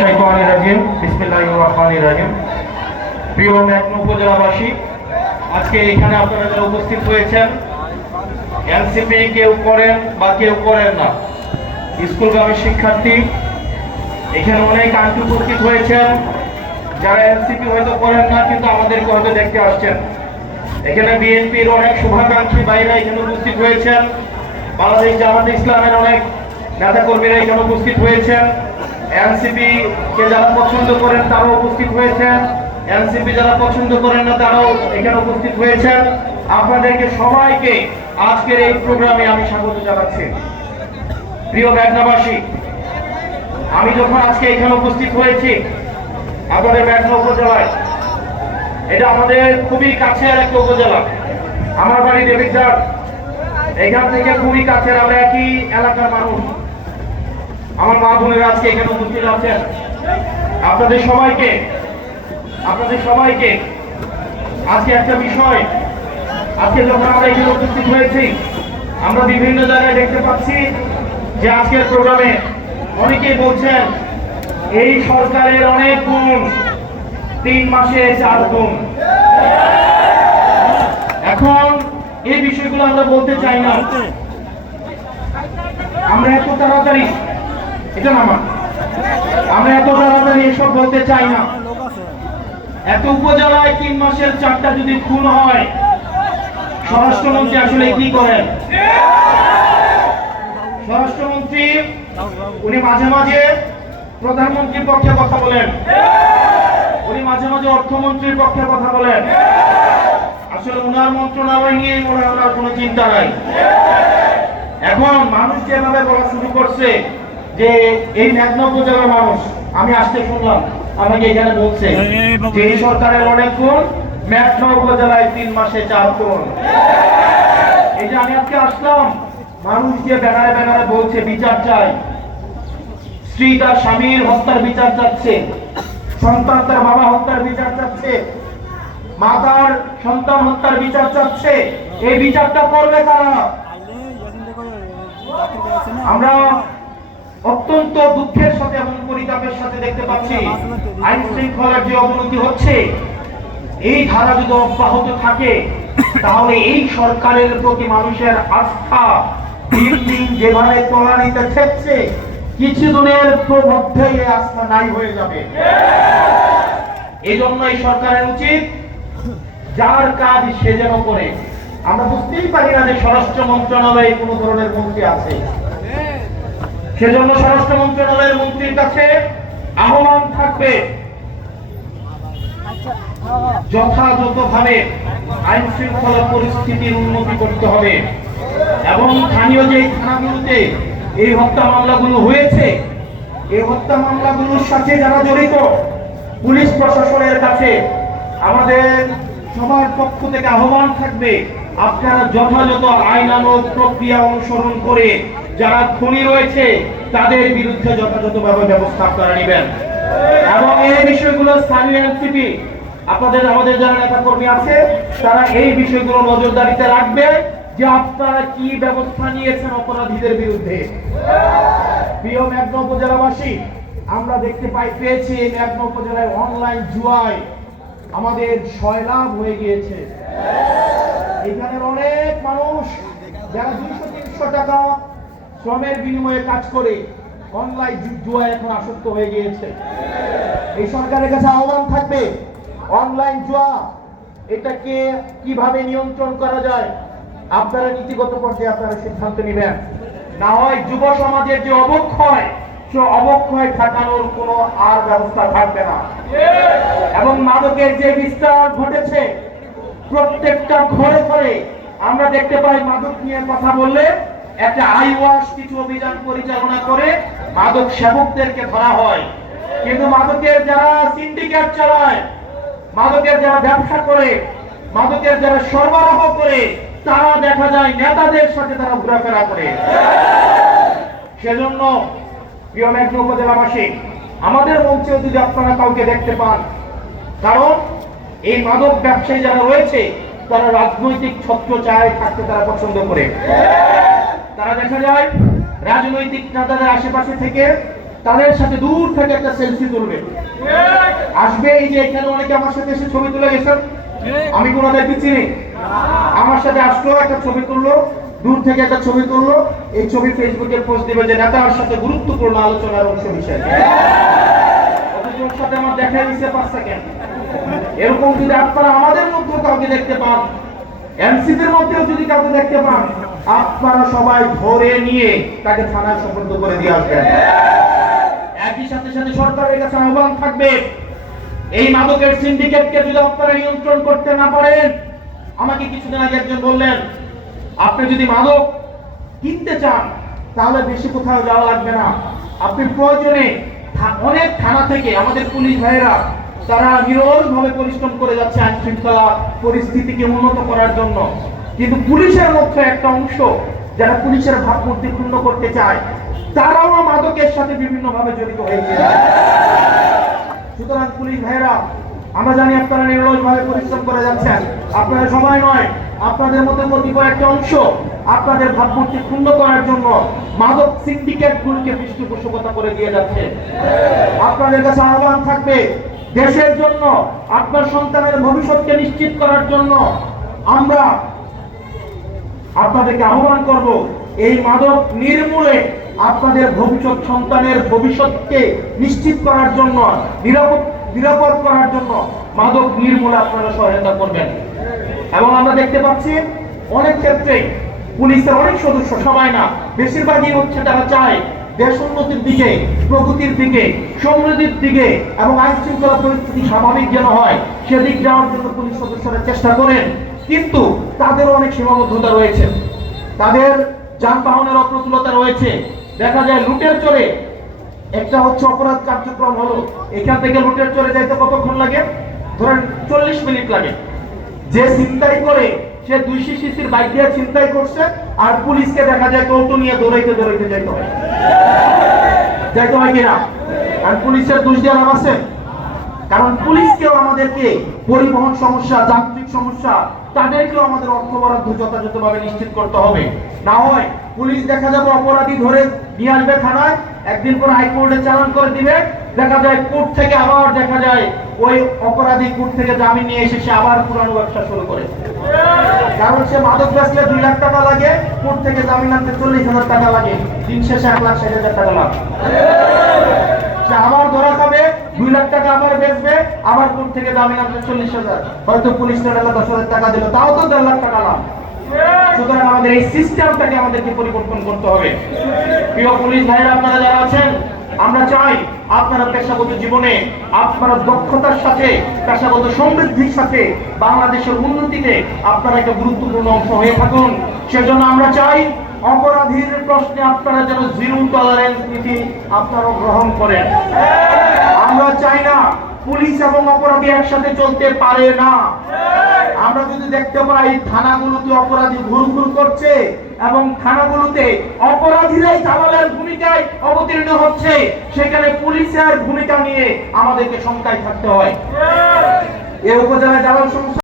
শাইতানির রাজিম বিসমিল্লাহির রহমানির রহিম। প্রিয় মেঘনা উপজেলাবাসী, আজকে এখানে আপনারা যারা উপস্থিত হয়েছেন, এনসিপি কেউ করেন বা কেউ করেন না, স্কুলগামী শিক্ষার্থী এখানে অনেক আন্টি উপস্থিত হয়েছেন যারা এনসিপি হয়তো করেন না, কিন্তু আমাদেরকে হয়তো দেখতে আসছেন। এখানে বিএনপির অনেক শুভাকাঙ্ক্ষী ভাইরা এখানে উপস্থিত হয়েছেন, বাংলাদেশ জামাতে ইসলামের অনেক নেতা কর্মীরা এখানে উপস্থিত হয়েছেন, এনসিপি কে যারা পছন্দ করেন তারাও উপস্থিত হয়েছেন, এনসিপি যারা পছন্দ করেন না তারাও এখানে উপস্থিত হয়েছেন। আপনাদেরকে সবাইকে আজকের এই প্রোগ্রামে আমি স্বাগত জানাচ্ছি। প্রিয় মেঘনাবাসী, আমি যখন আজকে এখানে উপস্থিত হয়েছি আপনাদের মেঘনা উপজেলায়, এটা আমাদের খুবই কাছের একটা উপজেলা। আমার বাড়ি দেবিদ্বার, এখান থেকে খুবই কাছের, আমরা একই এলাকার মানুষ। আমার মা বোনেরা আজকে এখানে উপস্থিত আছেন। আপনাদের সবাইকে আজকে একটা বিষয়, আজকে যখন আমরা এখানে উপস্থিত হয়েছি, আমরা বিভিন্ন জায়গায় দেখতে পাচ্ছি যে আজকের প্রোগ্রামে অনেকেই বলছেন এই সরকারের অনেক গুণ, 3 মাসে 4 গুণ। এখন এই বিষয়গুলো আমরা বলতে চাই না, আমরা এত তাড়াতাড়ি এসব বলতে চাই না। এত উপজেলায় 3 মাসের 4টা যদি খুন হয়, স্বরাষ্ট্রমন্ত্রী আসলে কি করেন? স্বরাষ্ট্রমন্ত্রী উনি মাঝে মাঝে প্রধানমন্ত্রীর পক্ষে কথা বলেন, উনি মাঝে মাঝে অর্থমন্ত্রীর পক্ষে কথা বলেন। আসলে উনার মন্ত্রণালয় নিয়ে ওনার কোনো চিন্তা নাই। এখন মানুষ যেভাবে বলা শুরু করছে যে এই মেঘনা উপজেলার মানুষ, আমি আসতে শুনলাম আমাকে এখানে বলছে যে এই সরকারের অনেক গুণ, মেঘনা উপজেলায় 3 মাসে 4 গুণ। এই যে আমি আজকে আসলাম, মানুষ যে ব্যানারে ব্যানারে বলছে বিচার চাই, স্ত্রী তার স্বামীর হত্যার বিচার চাচ্ছে, সন্তান তার বাবা হত্যার বিচার চাচ্ছে, মা তার সন্তান হত্যার বিচার চাচ্ছে। এই বিচারটা করবে কারা? আমরা অত্যন্ত দুঃখের সাথে এবং পরিতাপের সাথে দেখতে পাচ্ছি আইন শৃঙ্খলার যে অবনতি হচ্ছে, এই ধারা যদি অব্যাহত থাকে তাহলে এই সরকারের প্রতি মানুষের আস্থা দিন দিন যেভাবে তলানিতে ঠেকছে, কিছুদিনের মধ্যেই এই আস্থা নাই হয়ে যাবে। এই জন্য এই সরকারের উচিত যার কাজ সে যেন করে। আমরা বুঝতেই পারি না যে স্বরাষ্ট্র মন্ত্রণালয়ে কোন ধরনের মন্ত্রী আছে, সেজন্য স্বরাষ্ট্র মন্ত্রণালয়ের মন্ত্রীর কাছে আহ্বান থাকবে যথাযথভাবে আইন শৃঙ্খলা পরিস্থিতির উন্নতি করতে হবে এবং স্থানীয় যে থানাগুলোতে এই হত্যা মামলাগুলো হয়েছে, এই হত্যা মামলাগুলোর সাথে যারা জড়িত, পুলিশ প্রশাসনের কাছে আমাদের সবার পক্ষ থেকে আহ্বান থাকবে আপনারা যথাযথ আইনানুগ প্রক্রিয়া অনুসরণ করে যারা খুনি রয়েছে তাদের বিরুদ্ধে যথাযথভাবে ব্যবস্থা আপনারা নেবেন। এবং এই বিষয়গুলো স্থানীয় এনসিপি আমাদের যারা নেতা কর্মী আছে তারা এই বিষয়গুলো নজরদারিতে রাখবে যে আপনারা কি ব্যবস্থা নিয়েছেন অপরাধীদের বিরুদ্ধে। প্রিয় মেঘনা উপজেলাবাসী, আমরা দেখতে পেয়েছি এই মেঘনা উপজেলায় অনলাইন জুয়ায় আমাদের সয়লাভ হয়ে গিয়েছে। এখানের অনেক মানুষ যারা 200-300 টাকা শ্রমের বিনিময়ে কাজ করে অনলাইন জুয়ায় এখন আসক্ত হয়ে গিয়েছে। এই সরকারের কাছে আহ্বান থাকবে অনলাইন জুয়া এটাকে কিভাবে নিয়ন্ত্রণ করা যায়, আপনারা নীতিগত পর্যায়ে আপনারা সিদ্ধান্ত নেবেন। না হয় যুব সমাজের যে অবক্ষয়, সে অবক্ষয় ঠেকানোর কোনো আর ব্যবস্থা থাকবে না। এবং মাদকের যে বিস্তার ঘটেছে, প্রত্যেকটা ঘরে ঘরে আমরা দেখতে পাই মাদক নিয়ে কথা বললে একটা আইওয়াশ কিছু অভিযান পরিচালনা করে মাদক সেবকদেরকে ধরা হয়, কিন্তু মাদকের যারা সিন্ডিকেট চালায়, মাদকের যারা ব্যবসা করে, মাদকের যারা সরবরাহ করে, তারা দেখা যায় নেতাদের সাথে তারা ঘোরাফেরা করে। সেজন্য প্রিয় মেঘনা উপজেলাবাসী, আমাদের মঞ্চেও যদি আপনারা কাউকে দেখতে পান, কারণ এই মাদক ব্যবসায়ী যারা রয়েছে তারা রাজনৈতিক ছত্রছায়ায় থাকতে তারা পছন্দ করে। তারা দেখা যায় রাজনৈতিক নেতাদের আশেপাশে থেকে তাদের সাথে দূর থেকে একটা সেলফি তুলবে, আসবে। এই যে এখানে অনেকে আমার সাথে এসে ছবি তুলে গেছেন, আমি কোনোদেরকে চিনি, আমার সাথে আসলো, একটা ছবি তুললো, দূর থেকে একটা ছবি তুললো, এই ছবি ফেসবুকে পোস্ট দিবে যে নেতার সাথে গুরুত্বপূর্ণ আলোচনার অংশ হিসেবে। ওর সাথে আমার দেখা দিচ্ছে 5 সেকেন্ড। এরকম যদি আপনারা আমাদের মধ্যে কাউকে দেখতে পান, এনসিপির মধ্যেও যদি কাউকে দেখতে পান, আপনারা সবাই ধরে নিয়ে তাকে থানায় সোপর্দ করে দিয়ে আসবেন। একই সাথে সাথে সরকারের কাছে আহ্বান থাকবে, এই মাদকের সিন্ডিকেটকে যদি আপনারা নিয়ন্ত্রণ করতে না পারেন, আমাকে কিছুদিন আগে একজন বললেন, আপনি যদি মাদক কিনতে চান তাহলে বেশি কোথাও যাওয়া লাগবে না, আপনি প্রয়োজনে অনেক থানা থেকে আমাদের পুলিশ ভাইয়েরা তারা নিরলসভাবে পরিশ্রম করে যাচ্ছে আইন শৃঙ্খলা পরিস্থিতিকে উন্নত করার জন্য, কিন্তু পুলিশের মধ্যে একটা অংশ যারা পুলিশের ভাবমূর্তি ক্ষুণ্ণ করতে চায়, তারাও মাদকের সাথে বিভিন্ন ভাবে জড়িত হয়েছে। সুতরাং পুলিশ ভাইয়েরা, আমরা জানি আপনারা নিরলসভাবে পরিশ্রম করে যাচ্ছেন, আপনারা সবাই নয়, আপনাদের মধ্যে কতিপয় একটা অংশ আপনাদের ভাবমূর্তি ক্ষুণ্ণ করার জন্য মাদক সিন্ডিকেট গুলিকে পৃষ্ঠপোষকতা করে দিয়ে যাচ্ছে। আপনাদের কাছে আহ্বান থাকবে, দেশের জন্য, আপনার সন্তানের ভবিষ্যৎকে নিশ্চিত করার জন্য আমরা আপনাদেরকে আহ্বান করব, এই মাদক নির্মূলে আপনাদের ভবিষ্যৎ সন্তানের ভবিষ্যৎকে নিশ্চিত করার জন্য, নিরাপদ করার জন্য মাদক নির্মূলে আপনারা সহায়তা করবেন। এবং আমরা দেখতে পাচ্ছি অনেক ক্ষেত্রে পুলিশের অনেক সদস্য, সবাই না, বেশিরভাগই হচ্ছে তারা চায় দেশ উন্নতির দিকে, প্রগতির দিকে, সমৃদ্ধির দিকে এবং আইন শৃঙ্খলা পরিস্থিতি স্বাভাবিক যেন হয় সেদিক যাওয়ার জন্য পুলিশ সদস্যরা চেষ্টা করেন, কিন্তু তাদেরও অনেক সীমাবদ্ধতা রয়েছে, তাদের যানবাহনের অপ্রতুলতা রয়েছে। দেখা যায় লুটের চোরে একটা হচ্ছে অপরাধ কার্যক্রম হলো, এখান থেকে লুটের চোরে যাইতে কতক্ষণ লাগে? ধরেন 40 মিনিট লাগে। যে ছিনতাই করে সে 200 সিসির বাইক দিয়ে ছিনতাই করছে, আর পুলিশকে দেখা যায় কৌটো নিয়ে দৌড়াইতে যাইতে হয় কিনা? আর পুলিশের দোষ দিয়ে লাভ আছে? কারণ পুলিশকেও আমাদেরকে পরিবহন সমস্যা, যান্ত্রিক সমস্যা, তাদেরকেও আমাদের অর্থ বরাদ্দ যথাযথভাবে নিশ্চিত করতে হবে। না হয় পুলিশ দেখা যাবে অপরাধী ধরে নিয়ে আসবে থানায়, একদিন পর হাইকোর্টে চালান করে দিবে, দেখা যায় কোর্ট থেকে আবার দেখা যায় ওই অপরাধী কোর্ট থেকে জামিন নিয়ে এসে সে আবার পুরানো ব্যবসা শুরু করে। কারণ সে মাদক বেচলে 2 লাখ টাকা লাগে, কোর্ট থেকে জামিন আনতে 40,000 টাকা লাগে, দিন শেষে 1,60,000 টাকা লাভ। সে আবার ধরা খাবে, 2 লাখ টাকা আবার বেচবে, আবার কোর্ট থেকে জামিন আনতে 40,000, হয়তো পুলিশ 10,000 টাকা দিল, তাও তো 1.5 লাখ টাকা লাভ। সুতরাং আমাদের এই সিস্টেমটাকে আমাদেরকে পরিবর্তন করতে হবে। প্রিয় পুলিশ ভাইরা, আপনারা যারা আছেন, আমরা চাই আপনারা পেশাগত জীবনে আপনারা দক্ষতার সাথে, পেশাগত সমৃদ্ধির সাথে বাংলাদেশের উন্নতিতে আপনারা একটা গুরুত্বপূর্ণ অংশ হয়ে থাকুন। সেজন্য আমরা চাই অপরাধীর প্রশ্নে আপনারা যেন 0 টলারেন্স নীতি আপনারা গ্রহণ করেন। আমরা চাই না পুলিশ এবং অপরাধী একসাথে চলতে পারে না। আমরা যদি দেখতে পাই থানাগুলোতে অপরাধী ঘুরঘুর করছে এবং থানাগুলোতে অপরাধীরাই দালালের ভূমিকায় অবতীর্ণ হচ্ছে, সেখানে পুলিশের ভূমিকা নিয়ে আমাদেরকে শঙ্কায় থাকতে হয়। এই উপজেলায় দালাল সমস্যা